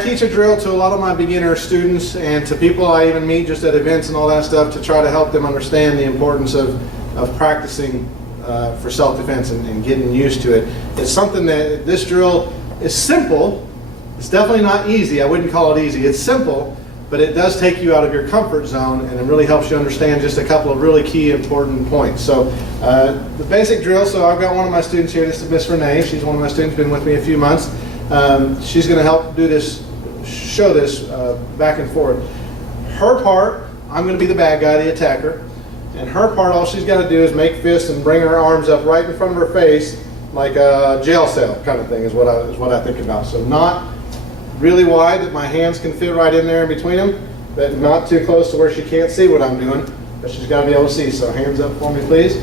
teach a drill to a lot of my beginner students and to people I even meet just at events and all that stuff to try to help them understand the importance of practicing for self-defense and getting used to it. It's something that this drill is simple. It's definitely not easy. I wouldn't call it easy. It's simple, but it does take you out of your comfort zone, and it really helps you understand just a couple of really key important points. So the basic drill, so I've got one of my students here. This is Miss Renee. She's one of my students, been with me a few months. She's going to help do this, show this back and forth. Her part, I'm going to be the bad guy, the attacker. And her part, all she's got to do is make fists and bring her arms up right in front of her face, like a jail cell kind of thing is what I think about. So not really wide that my hands can fit right in there in between them, but not too close to where she can't see what I'm doing, but she's got to be able to see. So hands up for me, please.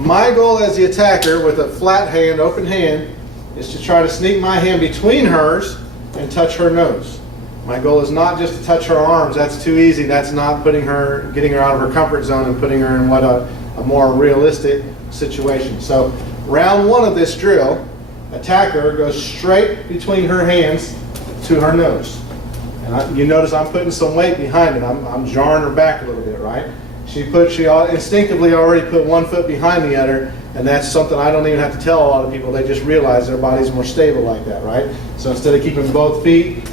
My goal as the attacker with a flat hand, open hand, is to try to sneak my hand between hers and touch her nose. My goal is not just to touch her arms. That's too easy. That's not getting her out of her comfort zone and putting her in a more realistic situation. So round one of this drill, attacker goes straight between her hands to her nose. And you notice I'm putting some weight behind it. I'm jarring her back a little bit, right? She instinctively already put one foot behind the other, and that's something I don't even have to tell a lot of people. They just realize their body's more stable like that, right? So instead of keeping both feet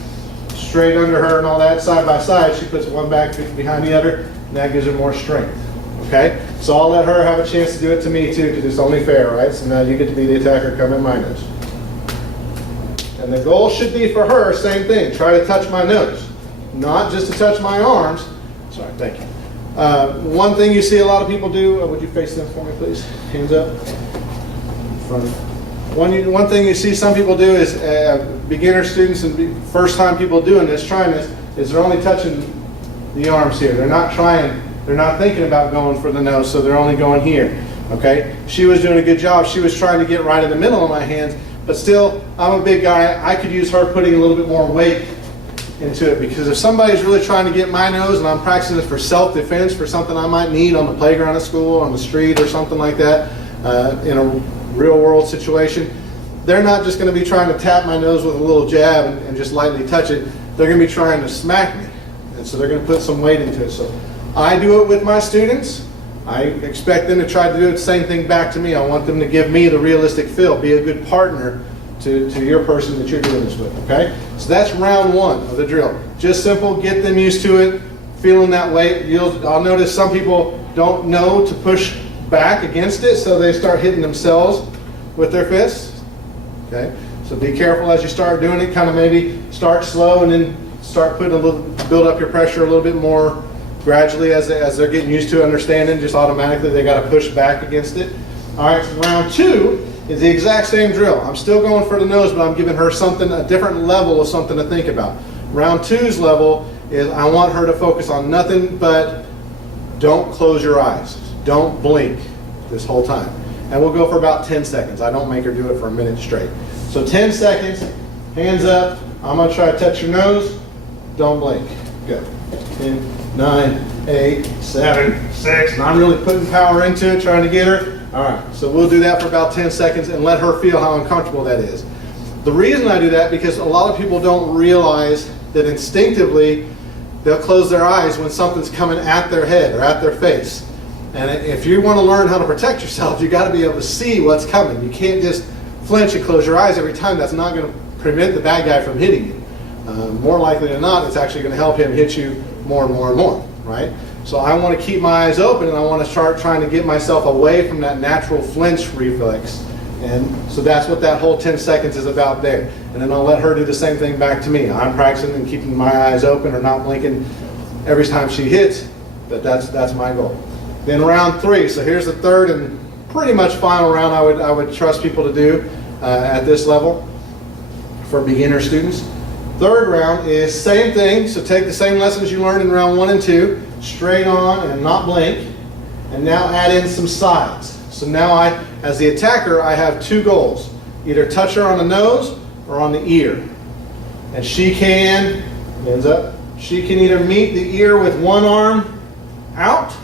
straight under her and all that side by side, she puts one back behind the other, and that gives her more strength. Okay? So I'll let her have a chance to do it to me too, because it's only fair, right? So now you get to be the attacker, come in my nose. And the goal should be for her, same thing, try to touch my nose. Not just to touch my arms. Sorry, thank you. One thing you see a lot of people do, would you face them for me please? Hands up. Front. One thing you see some people do is beginner students and first time people doing this, trying this, is they're only touching the arms here. They're not thinking about going for the nose, so they're only going here. Okay? She was doing a good job. She was trying to get right in the middle of my hands, but still, I'm a big guy. I could use her putting a little bit more weight into it, because if somebody's really trying to get my nose and I'm practicing this for self-defense, for something I might need on the playground at school, on the street or something like that, in a real world situation, they're not just going to be trying to tap my nose with a little jab and just lightly touch it. They're going to be trying to smack me, and so they're going to put some weight into it. So I do it with my students. I expect them to try to do the same thing back to me. I want them to give me the realistic feel, be a good partner to your person that you're doing this with, okay? So that's round one of the drill. Just simple, get them used to it, feeling that weight. I'll notice some people don't know to push back against it, so they start hitting themselves with their fists, okay? So be careful as you start doing it, kind of maybe start slow and then start build up your pressure a little bit more gradually as they're getting used to understanding, just automatically they got to push back against it. All right, so round two is the exact same drill. I'm still going for the nose, but I'm giving her a different level of something to think about. Round two's level is I want her to focus on nothing but don't close your eyes. Don't blink this whole time. And we'll go for about 10 seconds. I don't make her do it for a minute straight. So 10 seconds, hands up. I'm going to try to touch your nose. Don't blink. Good. 10, 9, 8, 7, 6. And I'm really putting power into it, trying to get her. All right, so we'll do that for about 10 seconds and let her feel how uncomfortable that is. The reason I do that, because a lot of people don't realize that instinctively they'll close their eyes when something's coming at their head or at their face. And if you want to learn how to protect yourself, you got to be able to see what's coming. You can't just flinch and close your eyes every time. That's not going to prevent the bad guy from hitting you. More likely than not, it's actually going to help him hit you more and more and more, right? So I want to keep my eyes open, and I want to start trying to get myself away from that natural flinch reflex. And so that's what that whole 10 seconds is about there. And then I'll let her do the same thing back to me. I'm practicing and keeping my eyes open or not blinking every time she hits, but that's my goal. Then round three, so here's the third and pretty much final round I would trust people to do at this level for beginner students. Third round is same thing, so take the same lessons you learned in round 1 and 2, straight on and not blink, and now add in some sides. So now as the attacker, I have two goals. Either touch her on the nose or on the ear. And she can, hands up, she can either meet the ear with one arm out,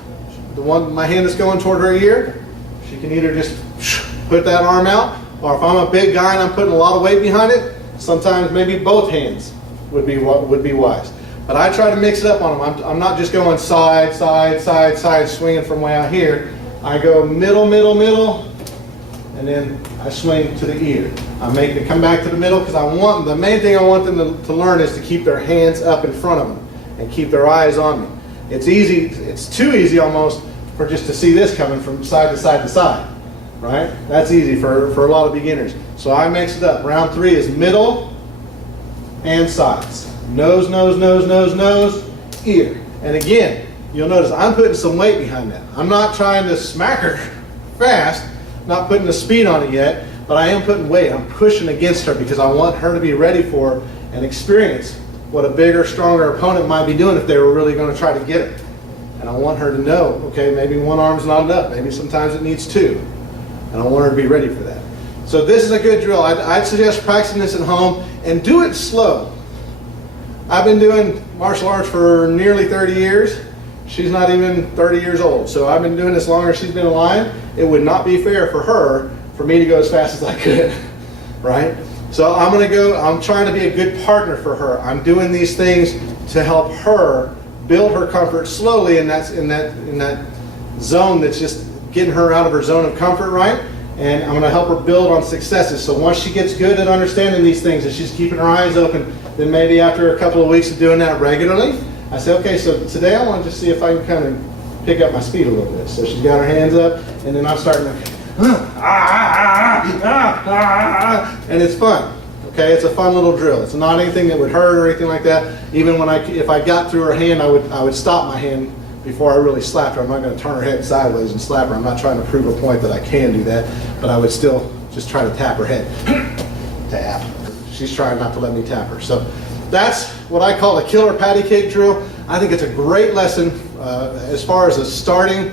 my hand is going toward her ear, she can either just put that arm out, or if I'm a big guy and I'm putting a lot of weight behind it, sometimes maybe both hands would be what would be wise. But I try to mix it up on them. I'm not just going side, side, side, side, swinging from way out here. I go middle, middle, middle, and then I swing to the ear. I make them come back to the middle because the main thing I want them to learn is to keep their hands up in front of them and keep their eyes on me. It's easy, it's too easy almost for just to see this coming from side to side to side, right? That's easy for a lot of beginners. So I mix it up. Round 3 is middle and sides. Nose, nose, nose, nose, nose, ear. And again, you'll notice I'm putting some weight behind that. I'm not trying to smack her fast, not putting the speed on it yet, but I am putting weight. I'm pushing against her because I want her to be ready for and experience what a bigger, stronger opponent might be doing if they were really going to try to get her. And I want her to know, okay, maybe one arm's not enough. Maybe sometimes it needs 2. And I want her to be ready for that. So this is a good drill. I'd suggest practicing this at home and do it slow. I've been doing martial arts for nearly 30 years. She's not even 30 years old. So I've been doing this longer than she's been alive. It would not be fair for her for me to go as fast as I could, right? So I'm trying to be a good partner for her. I'm doing these things to help her build her comfort slowly in that zone that's just getting her out of her zone of comfort, right? And I'm going to help her build on successes. So once she gets good at understanding these things and she's keeping her eyes open, then maybe after a couple of weeks of doing that regularly, I say, okay, so today I want to just see if I can kind of pick up my speed a little bit. So she's got her hands up, and then I'm starting to, and it's fun. Okay, it's a fun little drill. It's not anything that would hurt or anything like that. Even if I got through her hand, I would stop my hand before I really slapped her. I'm not going to turn her head sideways and slap her. I'm not trying to prove a point that I can do that, but I would still just try to tap her head. Tap. She's trying not to let me tap her. So that's what I call a killer patty cake drill. I think it's a great lesson as far as a starting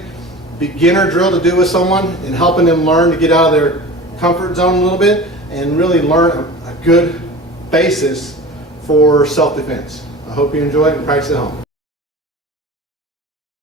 beginner drill to do with someone and helping them learn to get out of their comfort zone a little bit and really learn a good basis for self-defense. I hope you enjoy it and practice at home.